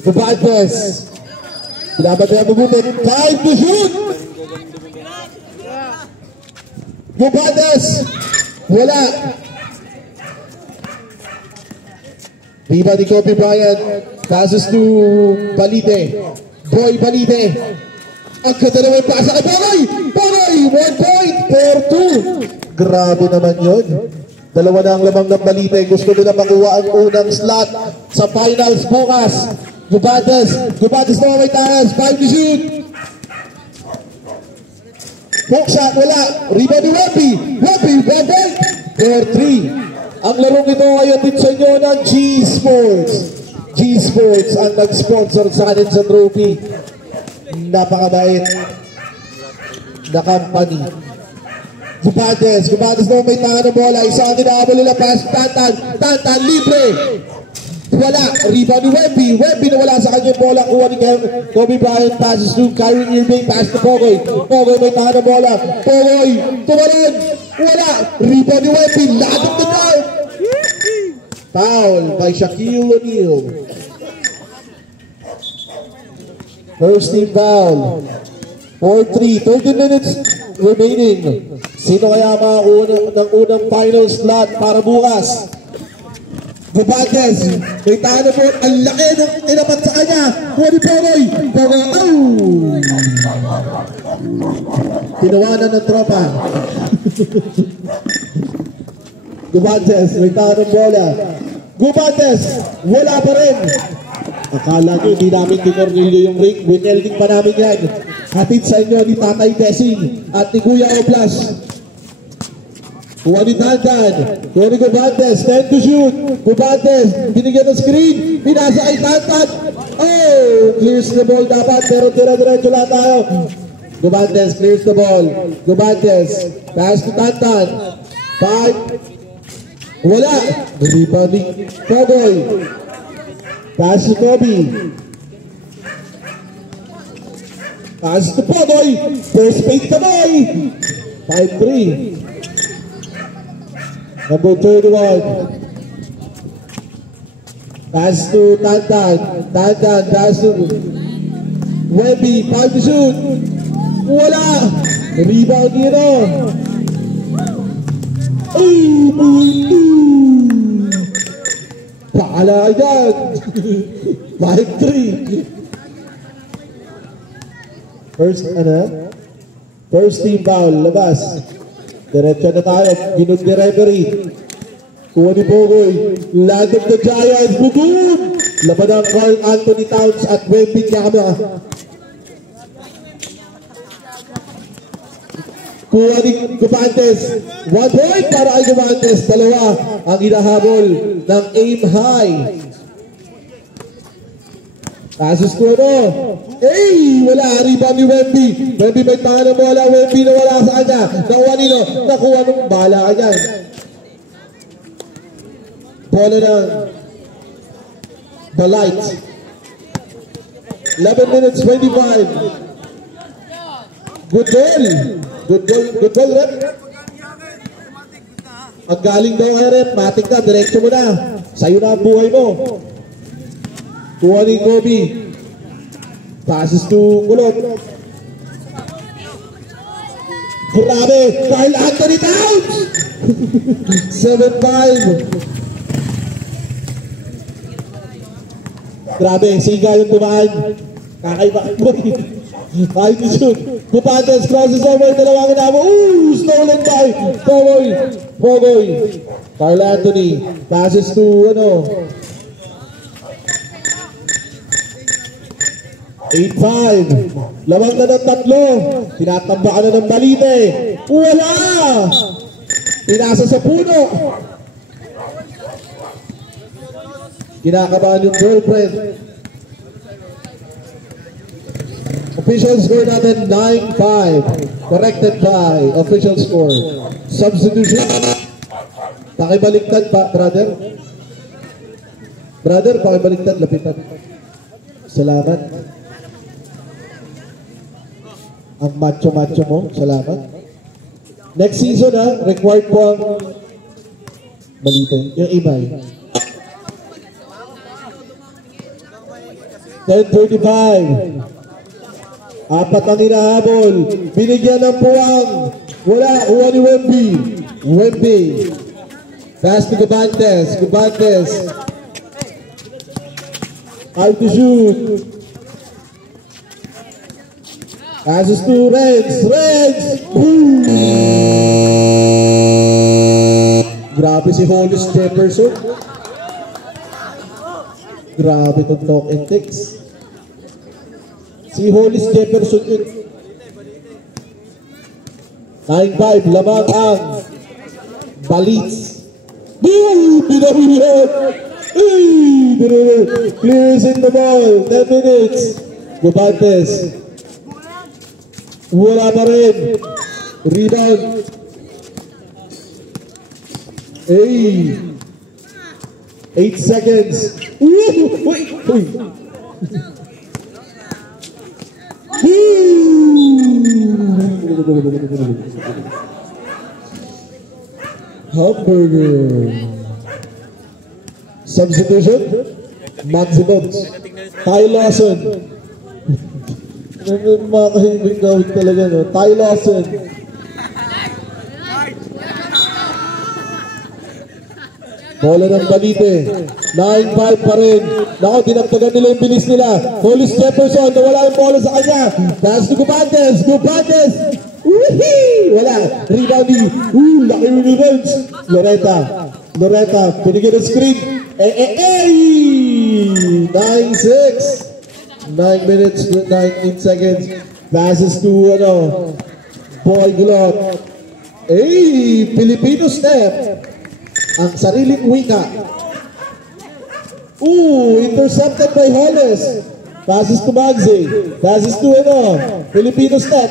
Gubades. Pinabadaya mabuti. Time to shoot! Gubades. Wala. Riba ni Kobe Bryant. Passes to Balite. Boy Balite. Ang kadalawang pasa kay Boy! Boy! 1 point! 4-2. Grabe naman yun. Dalawa na ang lamang ng Balite. Gusto nila makuha ang unang slot sa finals bukas. Gubades na may taas. 5 to shoot. Hook shot, wala. Rebound ni Webby. Webby, 1 point. 4-3. Ang larong ito ay atid sa inyo ng G-Sports. G-Sports ang nag-sponsor sa atin sa trophy. Napakabait na company. Gubades na may tangan ng bola. Isa ang tinaabol nila pass. Tantan, libre. Wala. Rebound ni Webby na wala sa kanyang bola. Kuha ni Kobe Bryant. Passes to Kyrie Irving. Pass to Pogoy. Pogoy may tangan ng bola. Pogoy. Tumalon. Wala. Rebound ni Webby. Ladong the ground. Foul by Shaquille O'Neal. First team foul. 4-3. 13 minutes remaining. Sino kaya makakuha ng unang final slot para bukas? Gubades. May tahan po. Ang laki ng tinapat sa kanya. Kuha ni Pogoy. Pogoy. Tinawanan ng tropa. Gubades. May tahan ng bola. Gubades. Wala pa rin. Akala nyo, hindi namin Cornelio yung ring. Winelding pa namin yan. Hatid sa inyo ni Tatay Dessing at ni Kuya Oblas. Kuha ni Tantan. Kuha ni Gubades. 10 to shoot. Gubades. Binigyan ng screen. Pinasa kay Tantan. Oh! Clears the ball dapat. Pero tira-diretso lang tayo. Gubades clears the ball. Gubades. Pass to Tantan. 5. Wala. Rebound ni Pogoy. Pass to Kobe. Pass to Pogoy. First fake the boy. 5-3. Number 31. Pass to Tantan. Tantan. Pass to Webby. 5 to shoot. Wala. Rebound dito. Paala yan. 5-3. First team foul. Labas. Diretso na tayo. Ginog ni referee. Kuha ni Pogoy. Land of the Giants. Boom! Laban ng Carl Anthony Towns at Wemby Nyama. Kuha ni Gubades. 1 point para kay Gubades. Dalawa ang hinahabol ng aim high. Passes ko no. Wala. Rebound ni Wemby. Wemby may tahan ng bola. Wemby na wala sa kanya. Nakuha nino. Nakuha nung bala ka dyan. Bola ng the light. 11 minutes 25. Good ball. Good ball, rep. Ang galing daw kay rep. Matik na. Diretso mo na. Sa'yo na ang buhay mo. Kuha ni Kobe. Passes to Kulot. Grabe. Carl Anthony Towns. 7-5. Grabe. Siga yung tumaan. Kakaiba. 5 to shoot. Gubades crosses over. Dalawang inamo. Stolen by Pogoy. Carl Anthony. Passes to 8-5. Lamang na ng 3. Tinatambakan na ng Balite. Wala! Pinasa sa puno. Kinakabahan yung girlfriend. Official score natin 9-5. Corrected by official score. Substitution. Pakibaliktad pa, brother. Brother, pakibaliktad. Lapitan. Salamat. Ang macho-macho mo. Salamat. Next season required po ang Balite. Yung iba 10:35. Apat ang hinahabol. Binigyan ng puwang. Wala. Kuha ni Wemby. Wemby. Pass to Gubantes. Gubantes. Out to shoot. Passes to Reds. Reds. Boom. Grabe si Hollis Jefferson. Grabe itong talk and text. Si Hollis Jefferson yun. 9-5, lamang ang Balits. Boom! Binawihan! Clears in the ball. 10 minutes. Gubantes. Wala pa rin. Rebound. 8 seconds. Wait. Hamburger. Substitution. Maximum. Ty Lawson. Mga kahibig gawin talaga, no? Ty Lawson. Bola ng Balite. 9-5 pa rin. Nako, dinagdagan nila yung bilis nila. Hollis Jefferson, nawala yung bola sa kanya. Pass to Gubantes. Gubantes. Wala. Rebound ni. Laki yung rebounds. Loretta. Pinigyan ng screen. 9-6. 9 minutes, 19 seconds. Passes to, Boy Glot. Filipino step. Ang sariling wika. Intercepted by Hollis. Passes to Magzi. Passes to Filipino step.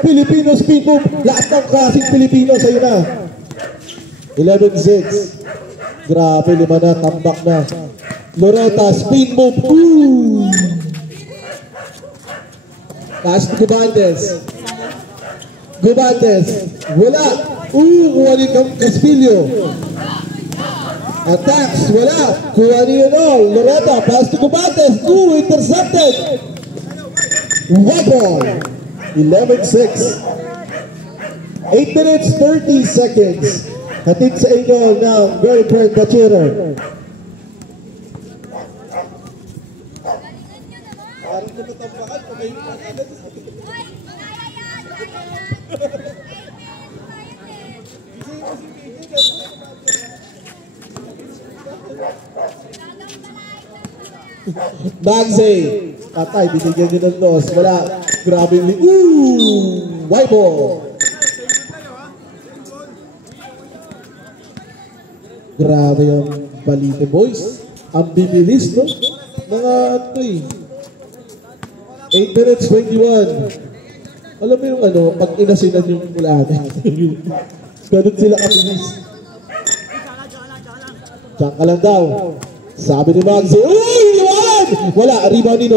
Filipino speed move. Lahat ng klaseng Pilipino sa'yo na. 11-6. Grabe, 5 na. Tambak na. Loretta, speed move. Pass to Gubantes. Wala. Kuha ni Caspillo. Attacks, wala. Kuha ni Loretta, pass to Gubantes. Intercepted. One ball. 11-6. 8 minutes, 30 seconds. Hatid sa inyo ng very bright Bachira. Magzi. Patay, binigyan nyo ng loss. Wala. Grabe yung white ball. Grabe yung Balite boys. Ang bibilis, no? Mga 8 minutes, 21. Alam mo yung pag inasinan yung mulate. Ganun sila kabilis. Diyan ka lang daw. Sabi ni Magzi, wala, rebound ni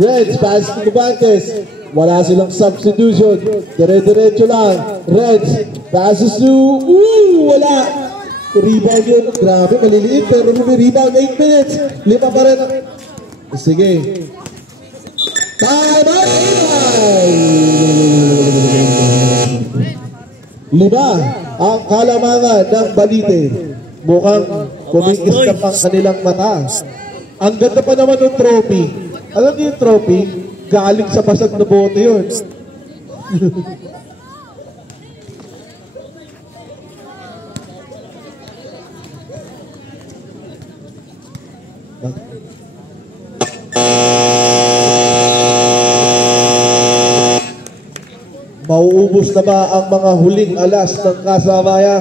Reds, pass to Gubantes. Wala silang substitution. Dire-diretso lang. Reds, passes to, wala. Rebound yun. Grabe, maliliit, pero may rebound. 8 minutes. 5 pa rin. Sige. Time out! 5 ang kalamangan ng Balite. Mukhang kumikistap ang kanilang mata. Ang ganda pa naman ng trophy. Alam niyo yung trophy? Galing sa basag na bote yun. Mauubos na ba ang mga huling alas ng kasamaya?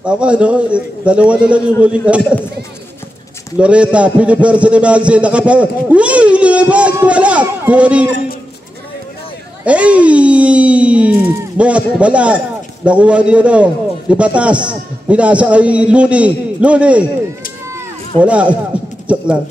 Tama, no? 2 na lang yung huling alas. Loretta, pinipersa ni Magzi. Lumabas! Wala! Kunin. Mot, wala. Nakuha niyo, ni Batas. Pinasa kay Looney. Wala. Check lang.